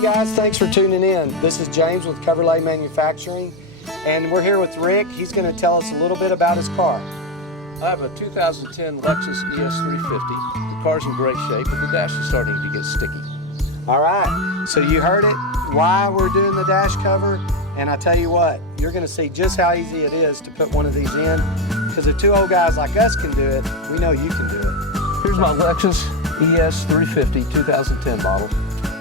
Hey guys, thanks for tuning in. This is James with Coverlay Manufacturing, and we're here with Rick. He's going to tell us a little bit about his car. I have a 2010 Lexus ES350. The car's in great shape, but the dash is starting to get sticky. All right, so you heard it, why we're doing the dash cover, and I tell you what, you're going to see just how easy it is to put one of these in, because if two old guys like us can do it, we know you can do it. Here's my Lexus ES350 2010 model.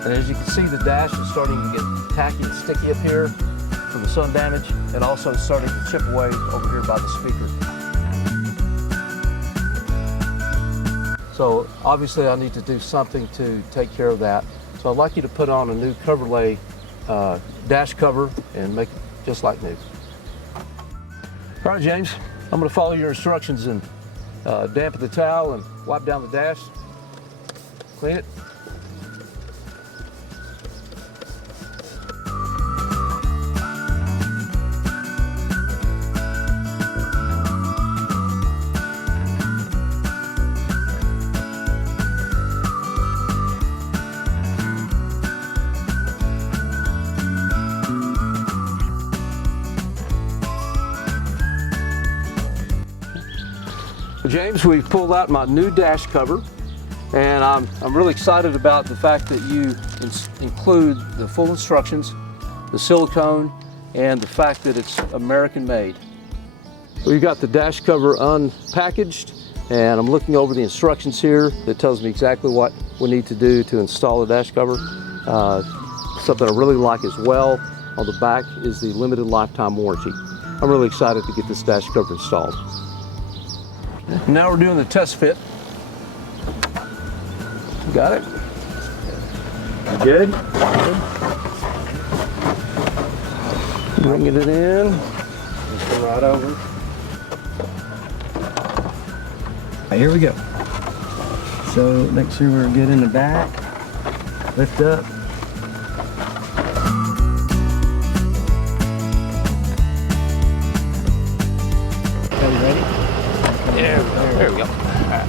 And as you can see, the dash is starting to get tacky and sticky up here from the sun damage, and also starting to chip away over here by the speaker. So obviously I need to do something to take care of that. So I'd like you to put on a new Coverlay dash cover and make it just like new. All right, James, I'm going to follow your instructions and dampen the towel and wipe down the dash, clean it. James, we've pulled out my new dash cover, and I'm really excited about the fact that you include the full instructions, the silicone, and the fact that it's American made. We've got the dash cover unpackaged, and I'm looking over the instructions here that tells me exactly what we need to do to install the dash cover. Something I really like as well on the back is the limited lifetime warranty. I'm really excited to get this dash cover installed. Now we're doing the test fit. Got it? Good? Bringing it in. Just go right over. Right, here we go. So make sure we're good in the back. Lift up. Okay, you ready? There we go. All right.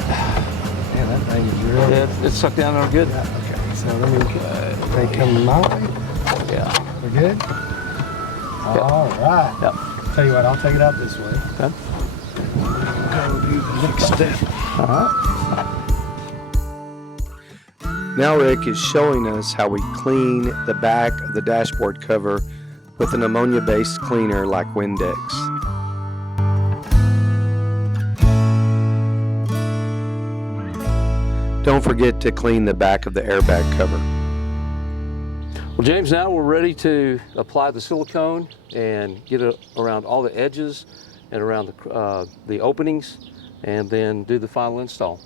Man, that thing is really... Yeah, it's sucked down there good. Yeah, okay. So let me take come my way. Yeah. We're good? All right. Yep. Tell you what, I'll take it out this way. Okay. Go do the next step. All right. Now Rick is showing us how we clean the back of the dashboard cover with an ammonia-based cleaner like Windex. Don't forget to clean the back of the airbag cover. Well, James, now we're ready to apply the silicone and get it around all the edges and around the openings, and then do the final install.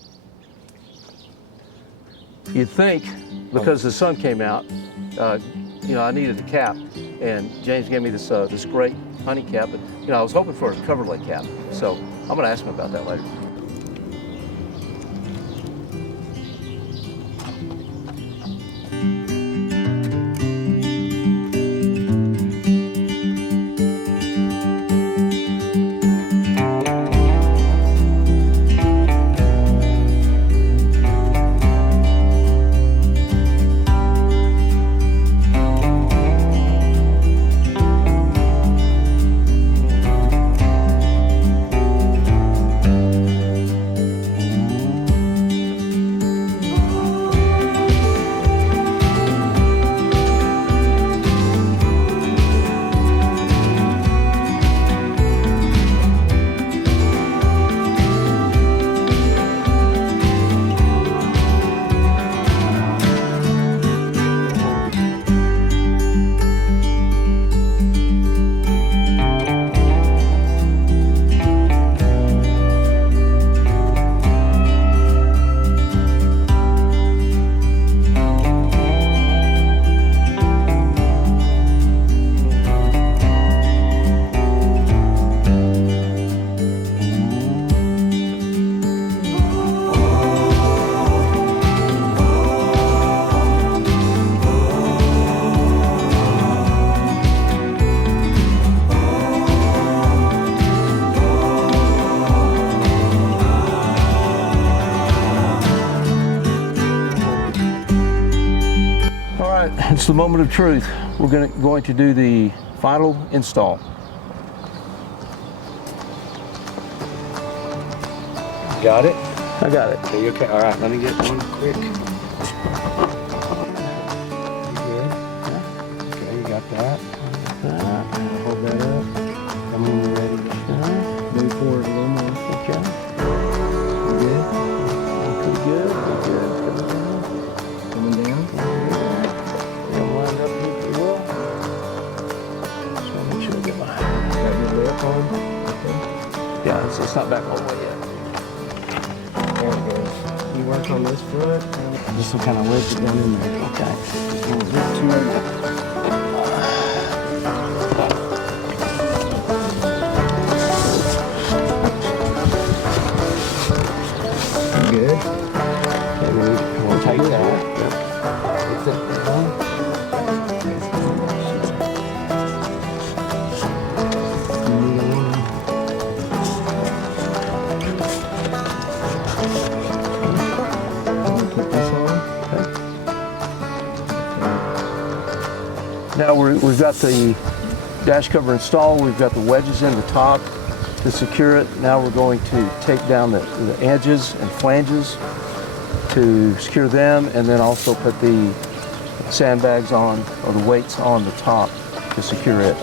You'd think, because the sun came out, you know, I needed a cap, and James gave me this this great honey cap, but you know, I was hoping for a Coverlay cap, so I'm going to ask him about that later. It's the moment of truth. We're going to do the final install. Got it? I got it. Okay, you okay? All right, let me get one quick. You good? Yeah. Okay, you got that. Hold that up. Tell me when you're ready. Move forward a little more. Okay. You good? Pretty good. Pretty good. Coming down. I'm lined up here pretty well. Just want to make sure I get my... Got your lip on. Okay. Yeah, it's not back all the way yet. There it goes. You work on this front. Just to kind of wedge it down in there. Okay. Don't get too much. Good. Okay, we'll take that. Yep. Get that done. Keep this on. Now we've got the dash cover installed. We've got the wedges in the top to secure it. Now we're going to take down the edges and flanges to secure them, and then also put the sandbags on, or the weights on the top to secure it.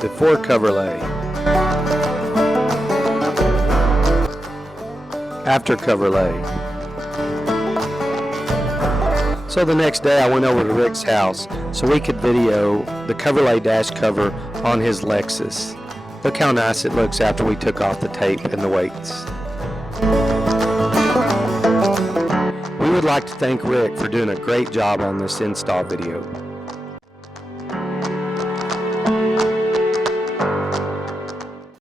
Before Coverlay. After Coverlay. So the next day I went over to Rick's house so we could video the Coverlay dash cover on his Lexus. Look how nice it looks after we took off the tape and the weights. We would like to thank Rick for doing a great job on this install video.